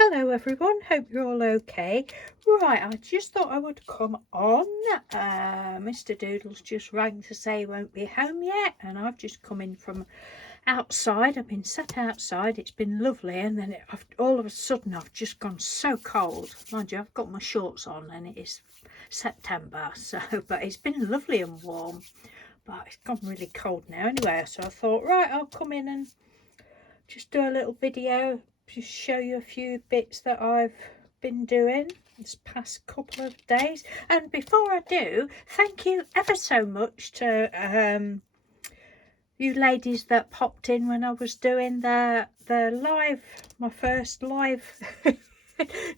Hello everyone, hope you're all okay. Right, I just thought I would come on. Mr. Doodles just rang to say he won't be home yet, and I've just come in from outside. I've been sat outside, it's been lovely, and then all of a sudden I've just gone so cold. Mind you, I've got my shorts on and it is September, so but it's been lovely and warm, but it's gone really cold now anyway. So I thought, right, I'll come in and just do a little video, just show you a few bits that I've been doing this past couple of days. And before I do, thank you ever so much to you ladies that popped in when I was doing the live, my first live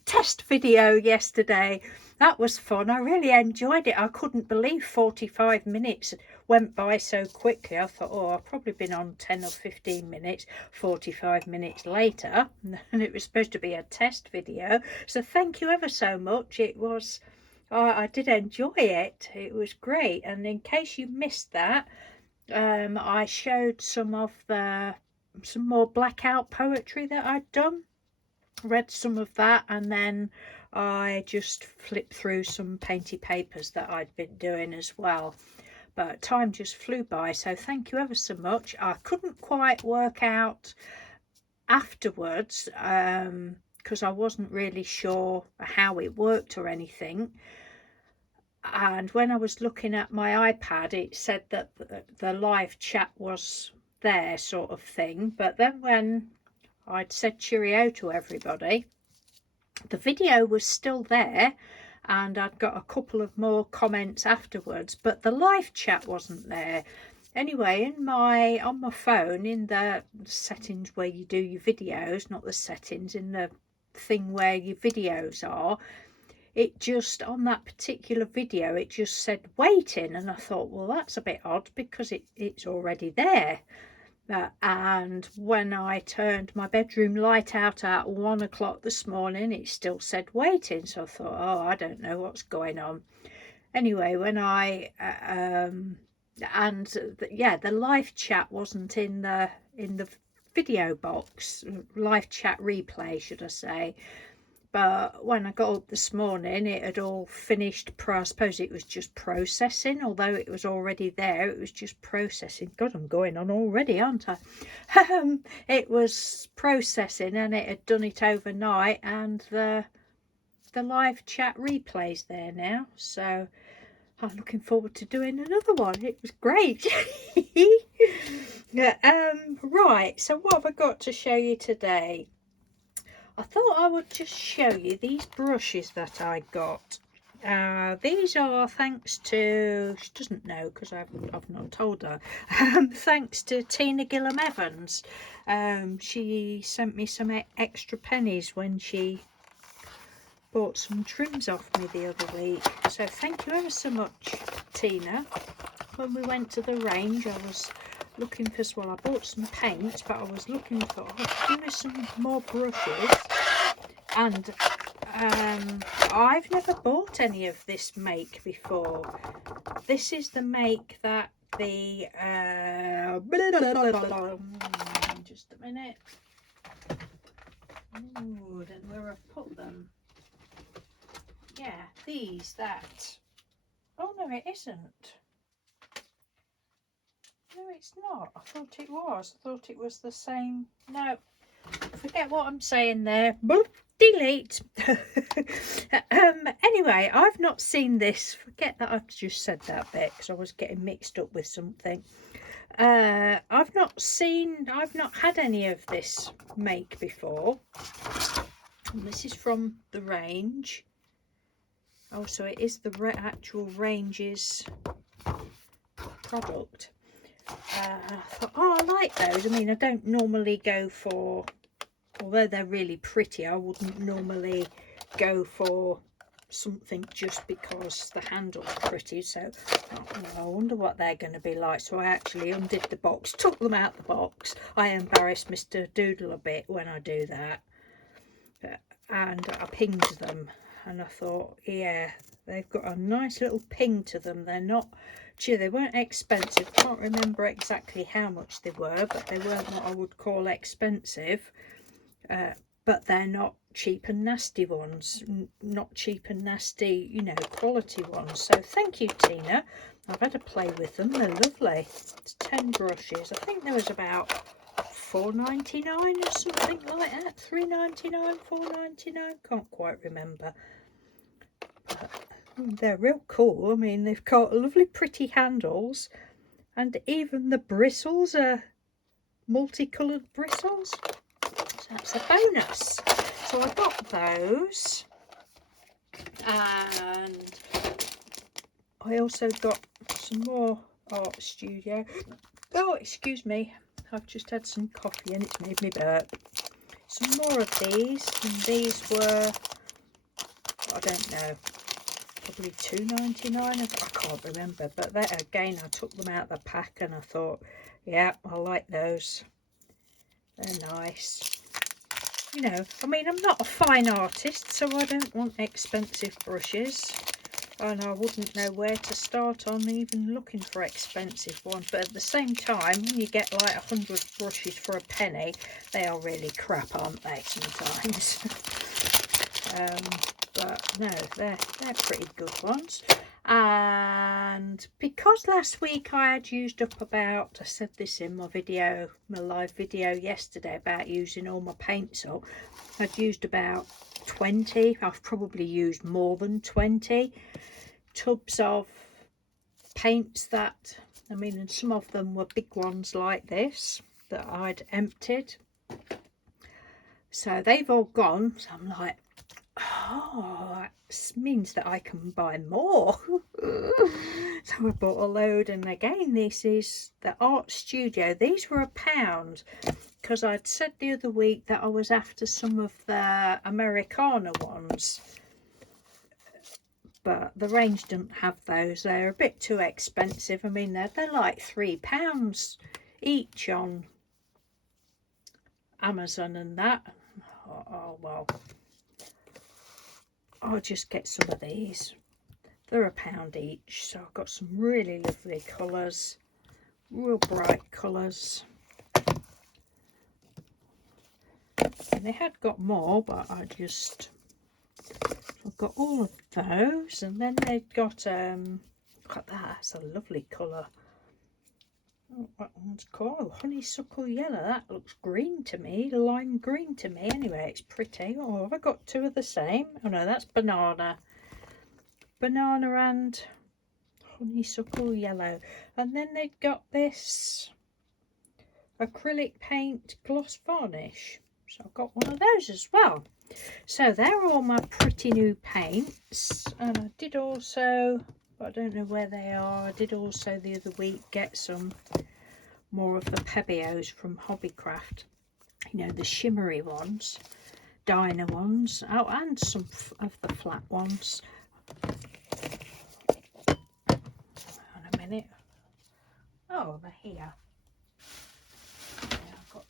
test video yesterday. That was fun. I really enjoyed it. I couldn't believe 45 minutes went by so quickly. I thought, oh, I've probably been on 10 or 15 minutes. 45 minutes later, and it was supposed to be a test video. So thank you ever so much. It was, I did enjoy it. It was great. And in case you missed that, I showed some more blackout poetry that I'd done. Read some of that, and then I just flipped through some painty papers that I'd been doing as well. But time just flew by, so thank you ever so much. I couldn't quite work out afterwards because I wasn't really sure how it worked or anything. And when I was looking at my iPad, it said that the live chat was there, sort of thing. But then when I'd said cheerio to everybody, the video was still there, and I'd got a couple of more comments afterwards, but the live chat wasn't there. Anyway, on my phone, in the settings where you do your videos, not the settings, in the thing where your videos are, it just, on that particular video, it just said waiting, and I thought, well, that's a bit odd because it's already there. And when I turned my bedroom light out at 1 o'clock this morning, it still said waiting. So I thought, oh, I don't know what's going on. Anyway, when the live chat wasn't in the video box, live chat replay, should I say. But when I got up this morning, it had all finished. I suppose it was just processing, although it was already there. It was just processing. God, I'm going on already, aren't I? It was processing, and it had done it overnight, and the live chat replay's there now. So I'm looking forward to doing another one. It was great. Right, so what have I got to show you today? I thought I would just show you these brushes that I got. These are thanks to, she doesn't know because I've not told her, thanks to Tina Gillam Evans. She sent me some extra pennies when she bought some trims off me the other week. So thank you ever so much, Tina. When we went to the range, I was looking for, well, I bought some paint, but I was looking for, give me some more brushes. And I've never bought any of this make before. This is the make that the just a minute. Ooh, then where I've put them. Yeah, that. Oh no, it isn't. No, it's not. I thought it was. I thought it was the same. No, forget what I'm saying there. Boop, delete. Anyway, I've not seen this. Forget that I've just said that bit because I was getting mixed up with something. I've not had any of this make before. And this is from the range. Oh, so it is the actual range's product. I thought, oh, I like those. I mean, I don't normally go for, although they're really pretty, I wouldn't normally go for something just because the handle's pretty. So I wonder what they're going to be like. So I actually undid the box, took them out the box. I embarrassed Mr. Doodle a bit when I do that, and I pinged them, and I thought, yeah, they've got a nice little ping to them. They're not, gee, they weren't expensive. Can't remember exactly how much they were, but they weren't what I would call expensive. But they're not cheap and nasty ones, not cheap and nasty, you know, quality ones. So thank you, Tina. I've had a play with them. They're lovely. It's 10 brushes. I think there was about £4.99 or something like that. £3.99, £4.99. Can't quite remember. But they're real cool. I mean, they've got lovely pretty handles, and even the bristles are multicoloured bristles. So that's a bonus. So I got those, and I also got some more Art Studio. Oh, excuse me, I've just had some coffee and it's made me burp. Some more of these, and these were, I don't know, probably £2.99. I can't remember, but that, again, I took them out of the pack and I thought, yeah, I like those. They're nice. You know, I mean, I'm not a fine artist, so I don't want expensive brushes, and I wouldn't know where to start on even looking for expensive ones. But at the same time, when you get like 100 brushes for a penny, they are really crap, aren't they, sometimes? But no, they're pretty good ones. And because last week I had used up about, I said this in my video, my live video yesterday about using all my paints up, I'd used about 20, I've probably used more than 20 tubs of paints that, I mean, and some of them were big ones like this that I'd emptied. So they've all gone, so I'm like, oh, that means that I can buy more. So I bought a load, and again, this is the Art Studio. These were £1 because I'd said the other week that I was after some of the Americana ones, but the range doesn't have those. They're a bit too expensive. I mean, they're like £3 each on Amazon and that. Oh well, I'll just get some of these. They're £1 each, so I've got some really lovely colours, real bright colours. And they had got more, but I've got all of those. And then they've got look at that, that's a lovely colour. Oh, that one's called honeysuckle yellow. That looks green to me, lime green to me. Anyway, it's pretty. Oh, have I got two of the same? Oh no, that's banana and honeysuckle yellow. And then they've got this acrylic paint gloss varnish, so I've got one of those as well. So they're all my pretty new paints. And I did also, but I don't know where they are, I did also the other week get some more of the Pebios from Hobbycraft, you know, the shimmery ones, Diner ones. Oh, and some of the flat ones. Oh, they're here.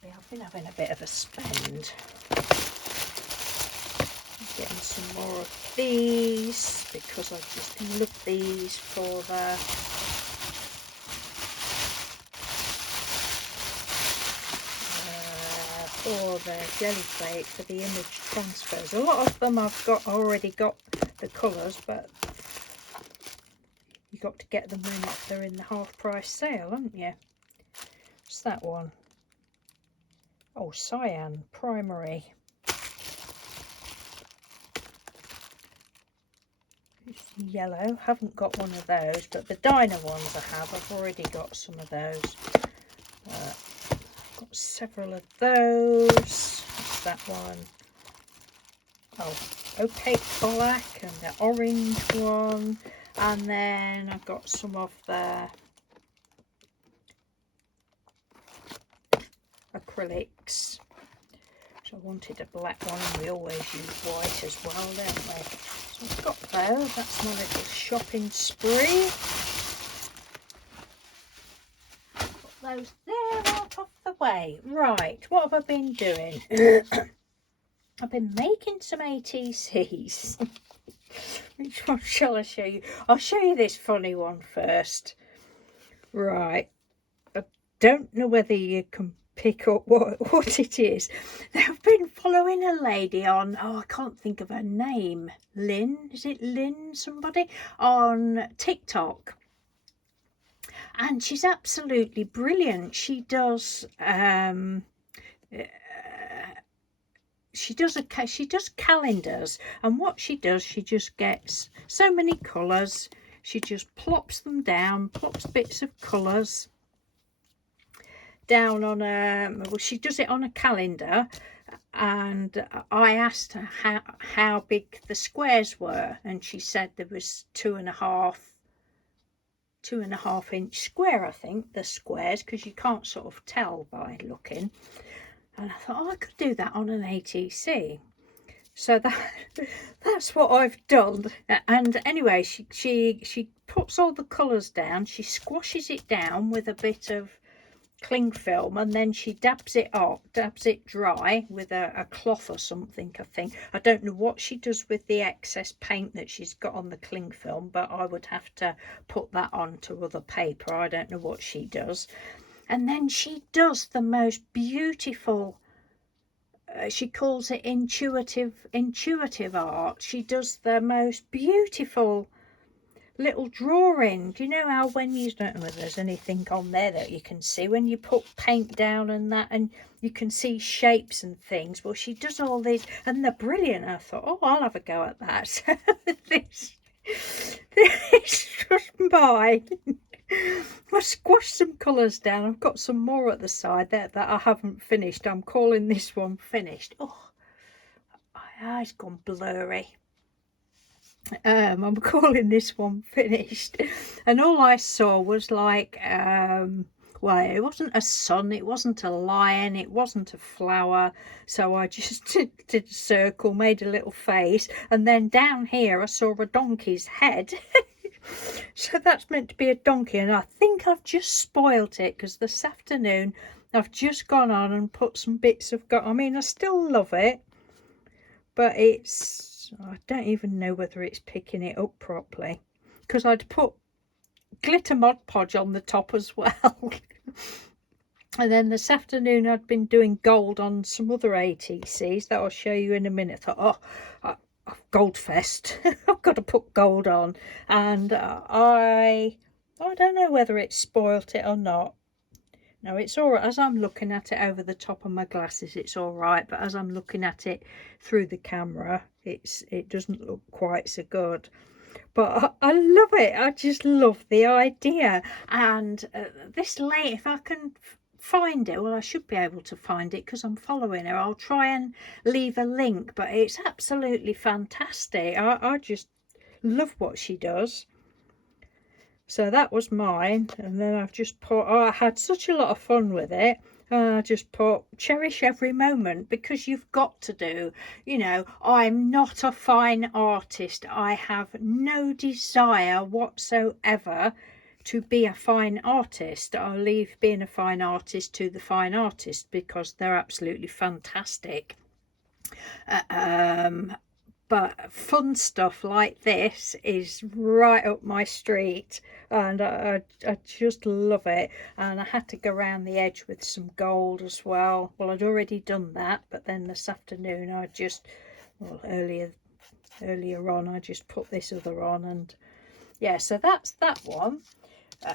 Yeah, I've been having a bit of a spend. I'm getting some more of these because I just love these for the jelly plate, for the image transfers. A lot of them I've already got the colours, but you got to get them when they're in the half price sale, haven't you? What's that one? Oh, cyan primary. It's yellow. Haven't got one of those, but the Diner ones I have. I've already got some of those. I've got several of those. What's that one? Oh, opaque black and the orange one. And then I've got some of the acrylics. So I wanted a black one, and we always use white as well, don't we? So I've got those. That's my little shopping spree. Put those there out of the way. Right, what have I been doing? I've been making some ATCs. Which one shall I show you? I'll show you this funny one first. Right. I don't know whether you can pick up what it is. Now, I've been following a lady on, oh, I can't think of her name. Lynn, is it Lynn somebody? On TikTok. And she's absolutely brilliant. She does calendars, and what she does, she just gets so many colours, she just plops them down, plops bits of colours down on well, she does it on a calendar. And I asked her how big the squares were, and she said there was 2.5 inch square, I think, the squares, because you can't sort of tell by looking. And I thought, oh, I could do that on an ATC. So that's what I've done. And anyway, she puts all the colours down, she squashes it down with a bit of cling film, and then she dabs it dry with a cloth or something, I think. I don't know what she does with the excess paint that she's got on the cling film, but I would have to put that onto other paper. I don't know what she does. And then she does the most beautiful, she calls it intuitive art. She does the most beautiful little drawing. Do you know how when you, don't know whether there's anything on there that you can see, when you put paint down and that, and you can see shapes and things? Well, she does all these, and they're brilliant. I thought, oh, I'll have a go at that. this was mine. I squashed some colours down. I've got some more at the side that I haven't finished. I'm calling this one finished. Oh, my eyes gone blurry. I'm calling this one finished. And all I saw was like, well, it wasn't a sun, it wasn't a lion, it wasn't a flower. So I just did a circle, made a little face, and then down here I saw a donkey's head. So that's meant to be a donkey, and I think I've just spoilt it, because this afternoon I've just gone on and put some bits of I mean, I still love it, but I don't even know whether it's picking it up properly, because I'd put glitter Mod Podge on the top as well. And then this afternoon I'd been doing gold on some other ATCs that I'll show you in a minute. I thought, oh, Gold Fest, I've got to put gold on. And I don't know whether it spoilt it or not. No, it's all right. As I'm looking at it over the top of my glasses, it's all right. But as I'm looking at it through the camera, it doesn't look quite so good. But I love it. I just love the idea. And this lady, if I can find it, well, I should be able to find it because I'm following her. I'll try and leave a link. But it's absolutely fantastic. I just love what she does. So that was mine, and then I've just put, oh, I had such a lot of fun with it. I just put, cherish every moment, because you've got to do. You know, I'm not a fine artist. I have no desire whatsoever to be a fine artist. I'll leave being a fine artist to the fine artist, because they're absolutely fantastic. But fun stuff like this is right up my street, and I just love it. And I had to go around the edge with some gold as well. Well, I'd already done that, but then this afternoon I just, well, earlier on I just put this other on, and yeah, so that's that one.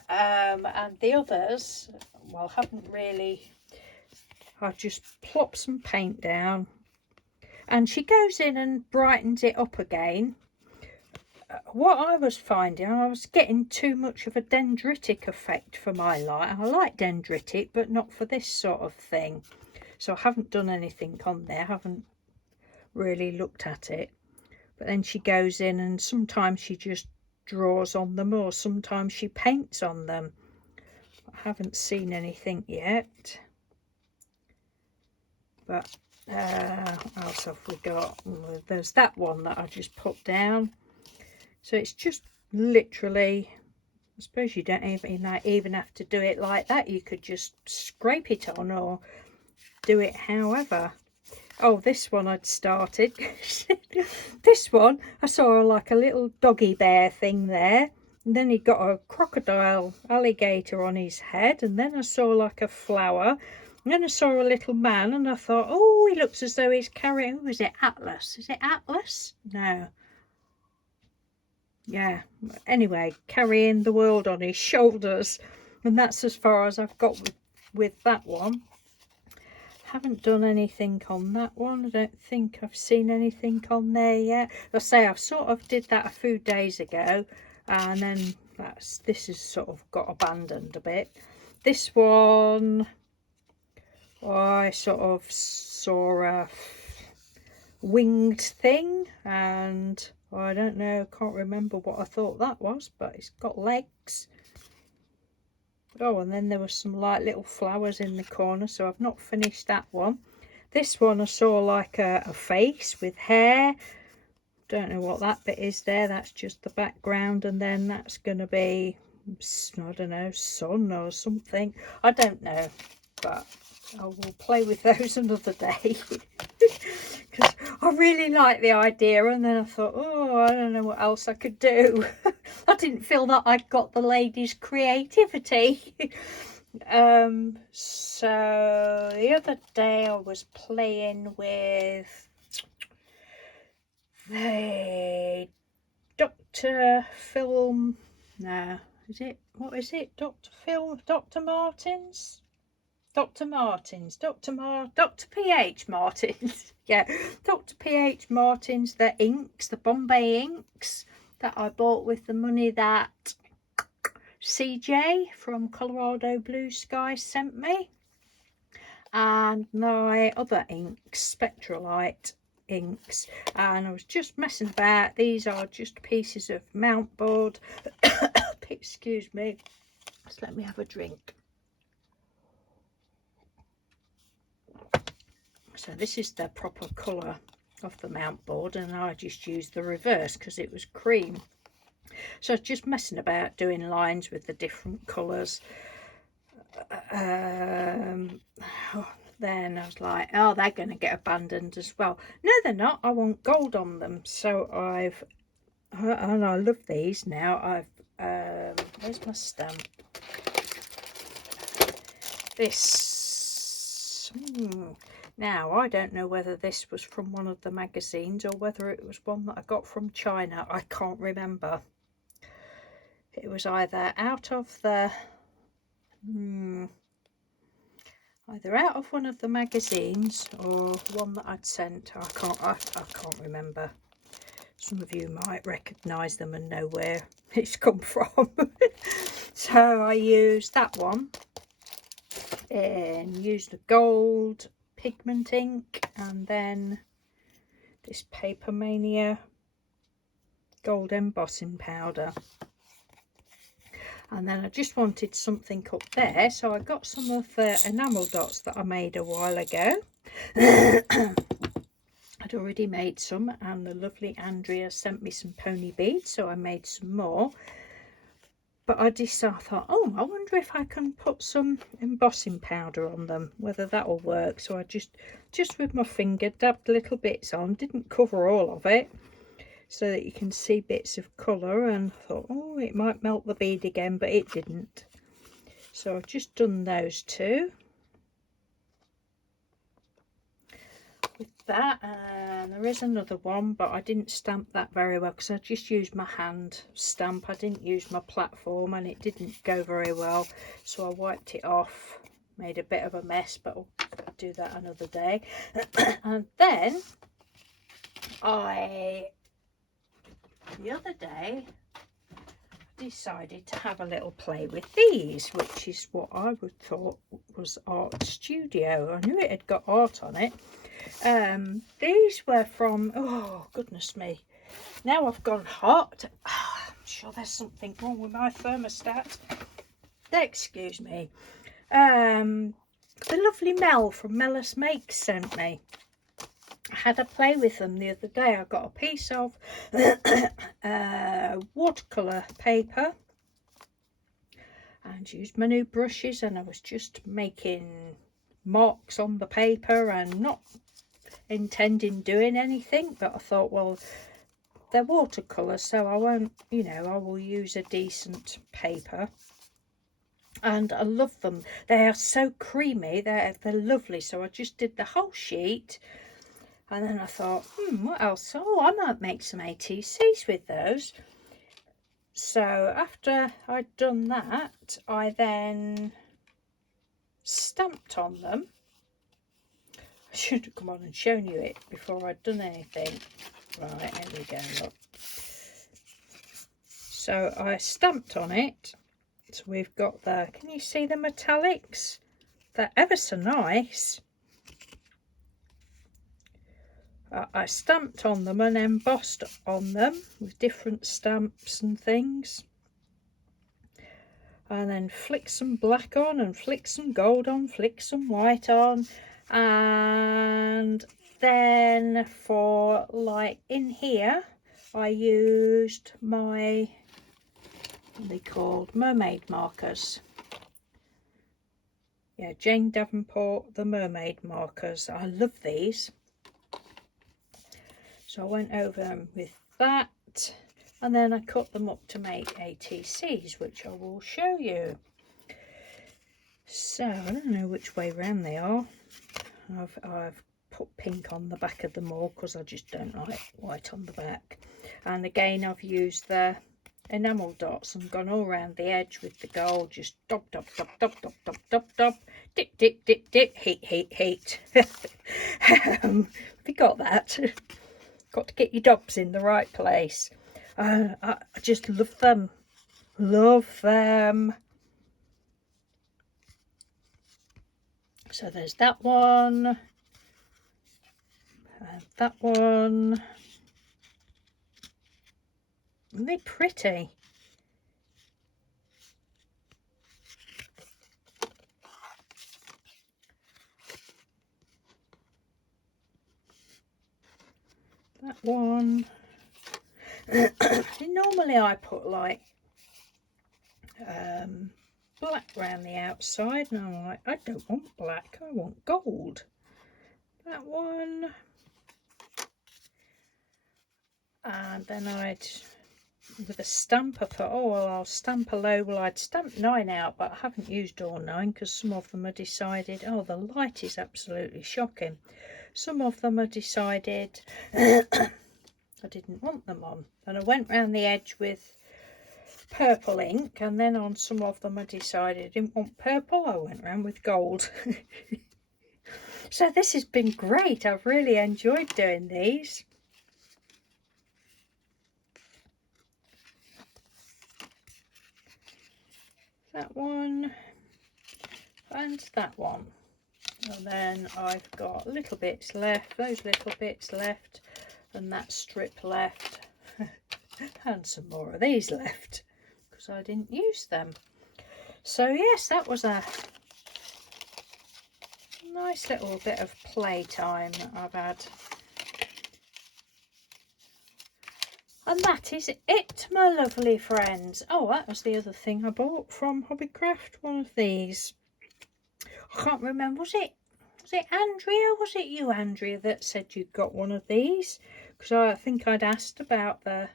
And the others, well, haven't really, I just plop some paint down. And she goes in and brightens it up again. What I was finding, I was getting too much of a dendritic effect for my light. I like dendritic, but not for this sort of thing. So I haven't done anything on there, haven't really looked at it. But then she goes in and sometimes she just draws on them, or sometimes she paints on them. I haven't seen anything yet. But what else have we got? There's that one that I just put down. So it's just literally, I suppose you don't even have to do it like that. You could just scrape it on or do it however. Oh, this one I'd started. This one, I saw like a little doggy bear thing there. And then he got a crocodile alligator on his head. And then I saw like a flower. And then I saw a little man and I thought, oh, he looks as though he's carrying, was it Atlas? Is it Atlas? No. Yeah, anyway, carrying the world on his shoulders. And that's as far as I've got with that one. Haven't done anything on that one. I don't think I've seen anything on there yet. I say I've sort of did that a few days ago, and then this has sort of got abandoned a bit. This one, I sort of saw a winged thing, and I don't know, can't remember what I thought that was, but it's got legs. Oh, and then there was some like little flowers in the corner, so I've not finished that one. This one I saw like a face with hair. Don't know what that bit is there. That's just the background, and then that's going to be, I don't know, sun or something. I don't know, but I will play with those another day. Because I really like the idea, and then I thought, oh, I don't know what else I could do. I didn't feel that I'd got the ladies' creativity. So the other day I was playing with the Dr. Film. No, is it? What is it? Dr. Film? Dr. Martins? Dr. Martins, Dr. P.H. Martins, yeah, Dr. P.H. Martins, the inks, the Bombay inks that I bought with the money that CJ from Colorado Blue Sky sent me, and my other inks, Spectralite inks, and I was just messing about. These are just pieces of mount board. Excuse me, just let me have a drink. So this is the proper colour of the mount board, and I just used the reverse because it was cream. So just messing about doing lines with the different colours. Then I was like, oh, they're going to get abandoned as well. No, they're not. I want gold on them. So and I love these now. Where's my stamp? This. Now, I don't know whether this was from one of the magazines or whether it was one that I got from China. I can't remember. It was either out of the... either out of one of the magazines or one that I'd sent. I can't remember. Some of you might recognise them and know where it's come from. So I used that one and used the gold pigment ink, and then this Paper Mania gold embossing powder, and then I just wanted something up there, so I got some of the enamel dots that I made a while ago. I'd already made some, and the lovely Andrea sent me some pony beads, so I made some more. But I thought, oh, I wonder if I can put some embossing powder on them, whether that'll work. So I just with my finger dabbed little bits on, didn't cover all of it, so that you can see bits of colour, and thought, oh, it might melt the bead again, but it didn't. So I've just done those two with that, and there is another one, but I didn't stamp that very well because I just used my hand stamp. I didn't use my platform, and it didn't go very well, so I wiped it off, made a bit of a mess, but I'll do that another day. And then the other day decided to have a little play with these, which is what I would thought was Art Studio. I knew it had got art on it. These were from, oh goodness me, now I've gone hot. I'm sure there's something wrong with my thermostat. Excuse me. The lovely Mel from Mellis Makes sent me. I had a play with them the other day. I got a piece of watercolour paper and used my new brushes, and I was just making marks on the paper and not intending doing anything, but I thought, well, they're watercolour, so I won't, I will use a decent paper. and I love them. They are so creamy, they're lovely. So I just did the whole sheet, and then I thought, what else? Oh, I might make some ATCs with those. So after I'd done that, I then stamped on them. I should have come on and shown you it before I'd done anything. Right, here we go, look. So I stamped on it. So we've got the, can you see the metallics? They're ever so nice. I stamped on them and embossed on them with different stamps and things. And then flick some black on and flick some gold on, flick some white on. And then for like in here, I used my, what are they called, mermaid markers. Yeah, Jane Davenport, the mermaid markers. I love these. So I went over them with that, and then I cut them up to make ATCs, which I will show you. So I don't know which way round they are. I've put pink on the back of them all because I just don't like white on the back. And again, I've used the enamel dots and gone all around the edge with the gold, just dop dop dop dop dop dop dop dop, dip dip dip dip, heat heat heat. We got that. Got to get your dobs in the right place. I just love them. Love them. So there's that one. And that one. Aren't they pretty? That one. Normally I put like black around the outside, and I'm like, I don't want black, I want gold. That one. And then I'd, with a stamp, I thought, oh well, I'll stamp a low. Well, I'd stamped 9 out, but I haven't used all 9 because some of them are decided, oh, the light is absolutely shocking. Some of them are decided I didn't want them on, and I went round the edge with purple ink, and then on some of them I decided I didn't want purple. I went round with gold. So this has been great. I've really enjoyed doing these. That one and that one, and then I've got little bits left, those little bits left, and that strip left, and some more of these left because I didn't use them. So yes, that was a nice little bit of playtime that I've had. And that is it, my lovely friends. Oh, that was the other thing I bought from Hobbycraft, one of these. I can't remember, was it Andrea? Was it you, Andrea, that said you'd got one of these? Because I think I'd asked about the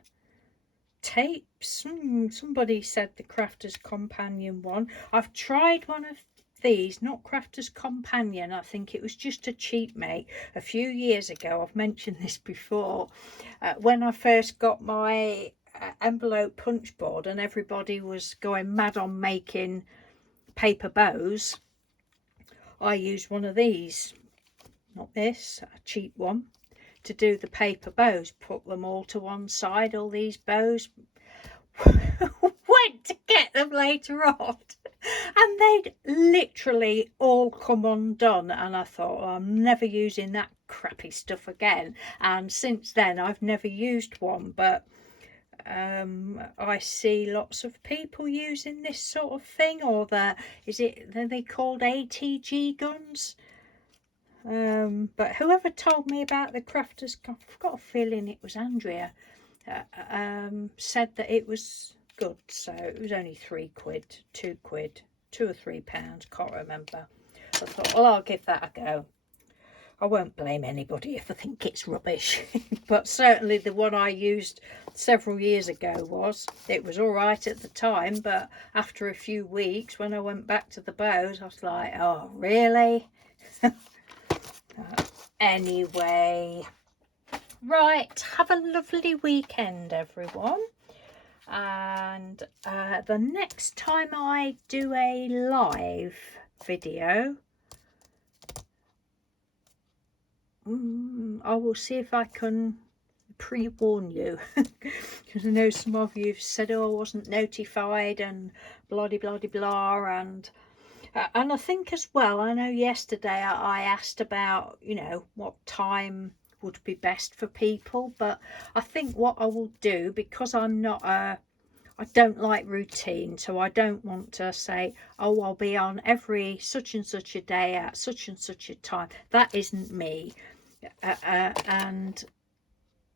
tapes. Somebody said the Crafter's Companion one. I've tried one of these, not Crafter's Companion. I think it was just a cheap mate a few years ago. I've mentioned this before. When I first got my envelope punch board and everybody was going mad on making paper bows, I used one of these, not this, a cheap one, to do the paper bows. Put them all to one side, all these bows. Went to get them later on, and they'd literally all come undone, and I thought, oh, I'm never using that crappy stuff again. And since then I've never used one, but I see lots of people using this sort of thing, or are they called ATG guns? But whoever told me about the Crafters, I've got a feeling it was Andrea, said that it was good. So it was only £3, £2, £2 or £3, can't remember. I thought, well, I'll give that a go. I won't blame anybody if I think it's rubbish. But certainly the one I used several years ago it was all right at the time, but after a few weeks when I went back to the bows, I was like, oh really? Anyway, right, have a lovely weekend everyone, and the next time I do a live video, I will see if I can pre-warn you, because I know some of you have said, oh, I wasn't notified and blah blah blah, and I think as well, I know yesterday I asked about, you know, what time would be best for people, but I think what I will do, because I'm not I don't like routine, so I don't want to say, oh, I'll be on every such and such a day at such and such a time. That isn't me. And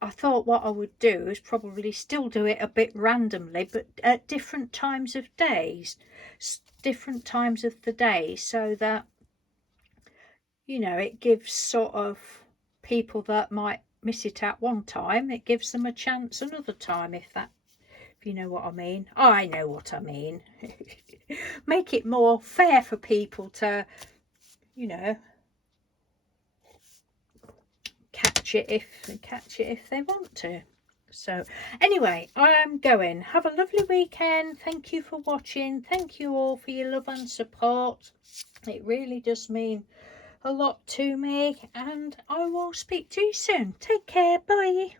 I thought what I would do is probably still do it a bit randomly, but at different times of days, different times of the day, so that, you know, it gives sort of people that might miss it at one time, it gives them a chance another time, if you know what I mean. I know what I mean. Make it more fair for people to, you know, catch it if they want to. So anyway, I am going. Have a lovely weekend. Thank you for watching. Thank you all for your love and support. It really does mean a lot to me, and I will speak to you soon. Take care. Bye.